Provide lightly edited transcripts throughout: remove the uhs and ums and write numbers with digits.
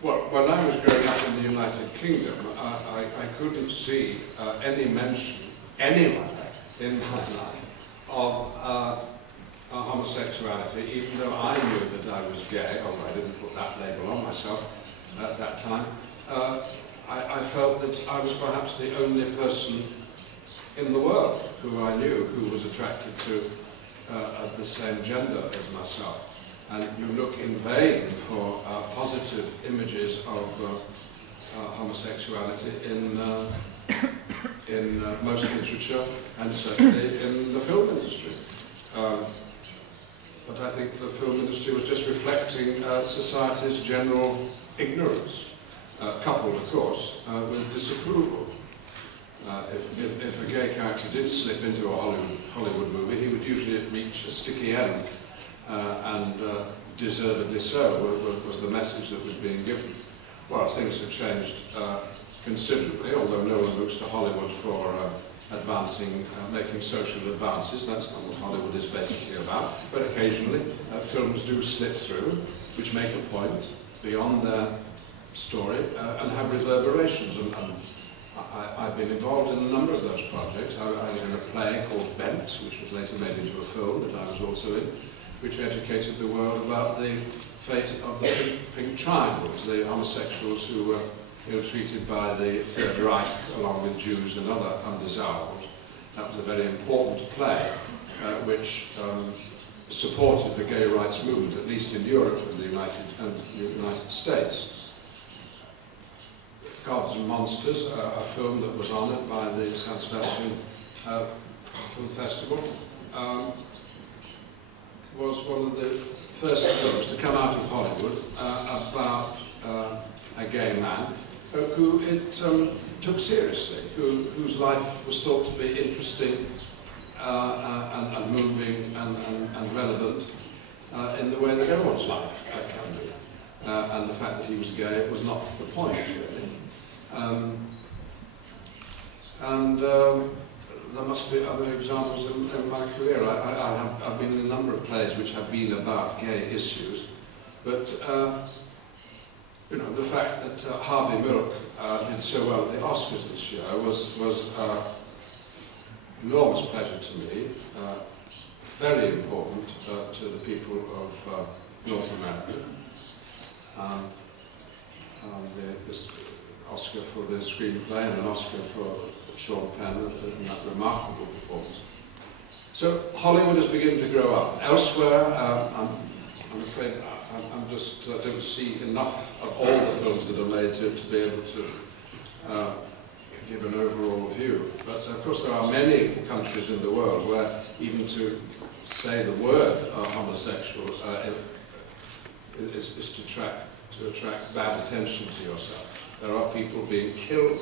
Well, when I was growing up in the United Kingdom, I couldn't see any mention anywhere in my life of homosexuality, even though I knew that I was gay, although I didn't put that label on myself at that time. I felt that I was perhaps the only person in the world who I knew who was attracted to the same gender as myself. And you look in vain for positive images of homosexuality in most literature, and certainly in the film industry. But I think the film industry was just reflecting society's general ignorance, coupled, of course, with disapproval. If a gay character did slip into a Hollywood movie, he would usually reach a sticky end, and deservedly so was the message that was being given. Well, things have changed considerably, although no one looks to Hollywood for advancing, making social advances. That's not what Hollywood is basically about. But occasionally, films do slip through, which make a point beyond their story and have reverberations. And I've been involved in a number of those projects. I was in a play called Bent, which was later made into a film that I was also in, which educated the world about the fate of the Pink Triangles, the homosexuals who were ill-treated by the Third Reich, along with Jews and other undesirables. That was a very important play, which supported the gay rights movement, at least in Europe and the United States. Gods and Monsters, a film that was honoured by the San Sebastián Film Festival, was one of the first films to come out of Hollywood about a gay man who it took seriously, whose life was thought to be interesting and moving and relevant in the way that everyone's life can be. And the fact that he was gay was not the point, really. There must be other examples in my career. I've been in a number of plays which have been about gay issues, but you know, the fact that Harvey Milk did so well at the Oscars this year was enormous pleasure to me, very important to the people of North America. This Oscar for the screenplay and an Oscar for Sean Penn in that remarkable performance. So Hollywood is beginning to grow up. Elsewhere, I'm afraid I just don't see enough of all the films that are made to be able to give an overall view. But of course there are many countries in the world where even to say the word homosexual is to attract bad attention to yourself. There are people being killed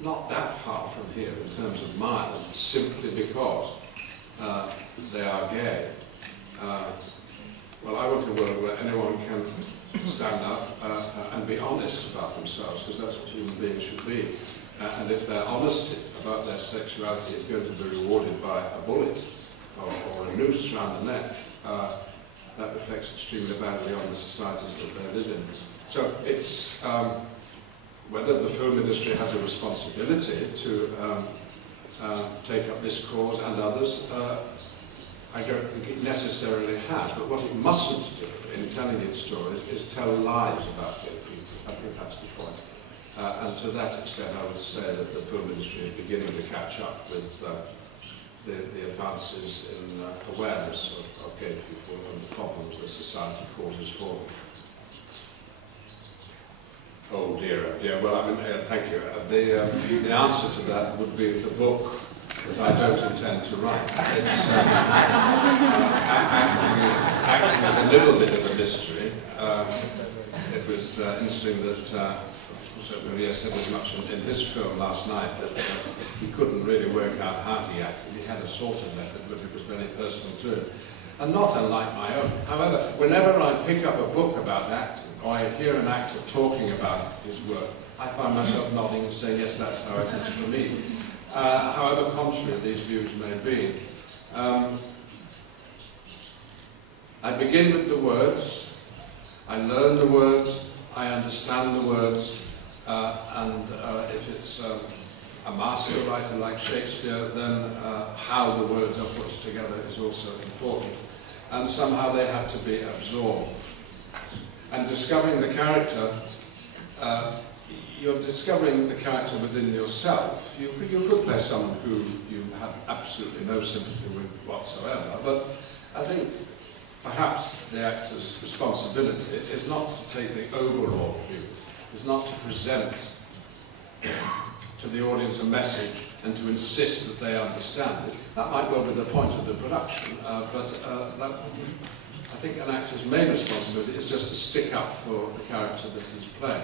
not that far from here in terms of miles, simply because they are gay. Well, I want a world where anyone can stand up and be honest about themselves, because that's what human beings should be. And if their honesty about their sexuality is going to be rewarded by a bullet or a noose around the neck, that reflects extremely badly on the societies that they live in. So it's whether the film industry has a responsibility to take up this cause and others, I don't think it necessarily has. But what it mustn't do in telling its stories is tell lies about gay people. I think that's the point. And to that extent, I would say that the film industry is beginning to catch up with the advances in awareness of gay people and the problems that society causes for them. Oh dear, oh dear. Well, I mean, thank you. The answer to that would be the book that I don't intend to write. It's, acting is a little bit of a mystery. It was interesting that Rueda said as much in his film last night that he couldn't really work out how he acted. He had a sort of method, but it was very personal to him. And not unlike my own. However, whenever I pick up a book about acting, or I hear an actor talking about his work, I find myself nodding and saying, yes, that's how it is for me. However contrary these views may be. I begin with the words, I learn the words, I understand the words, and if it's a master writer like Shakespeare, then how the words are put together is also important. And somehow they have to be absorbed. And discovering the character, you're discovering the character within yourself. You could play someone who you have absolutely no sympathy with whatsoever, but I think perhaps the actor's responsibility is not to take the overall view, is not to present to the audience a message and to insist that they understand it. That might well be the point of the production, but I think an actor's main responsibility is just to stick up for the character that he's playing.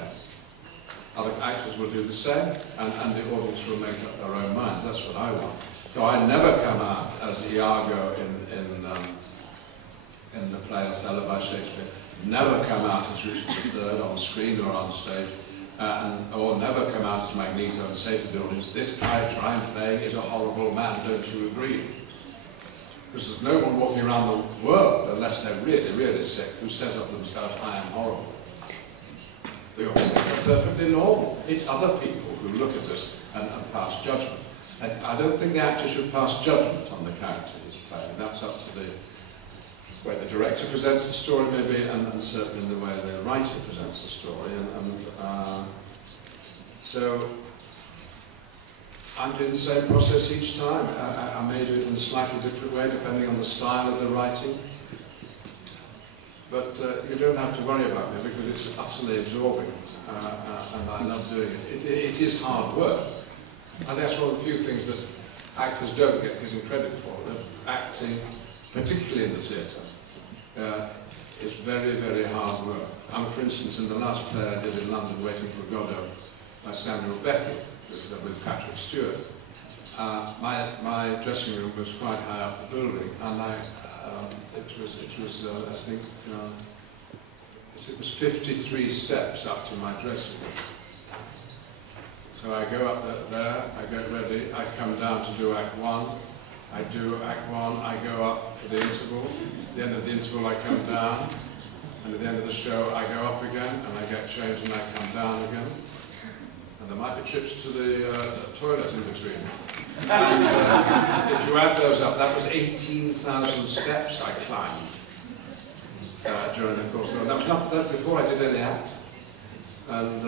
Other actors will do the same, and the audience will make up their own minds. That's what I want. So I never come out as Iago in the play Othello by Shakespeare. Never come out as Richard III on screen or on stage, or never come out as Magneto and say to the audience, "This character I'm playing is a horrible man, don't you agree?" Because there's no one walking around the world, unless they're really, really sick, who says of themselves, "I am horrible." They always think they're perfectly normal. It's other people who look at us and pass judgment. And I don't think the actor should pass judgment on the character he's playing. That's up to the way the director presents the story, maybe, and certainly the way the writer presents the story. So I'm doing the same process each time. I may do it in a slightly different way, depending on the style of the writing. But you don't have to worry about me because it's utterly absorbing, and I love doing it. It is hard work. And that's one of the few things that actors don't get given credit for. That acting, particularly in the theatre, is very, very hard work. For instance, in the last play I did in London, Waiting for Godot, by Samuel Beckett, with Patrick Stewart, my dressing room was quite high up the building, and it was 53 steps up to my dressing room. So I go up there, I get ready, I come down to do Act 1, I do Act 1, I go up for the interval, at the end of the interval I come down, and at the end of the show I go up again, and I get changed and I come down again. And there might be trips to the toilet in between. And if you add those up, that was 18,000 steps I climbed during the course of it. That was before I did any act. And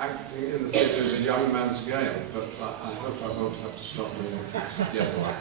acting in the theatre is a young man's game, but I hope I won't have to stop doing it yet a while.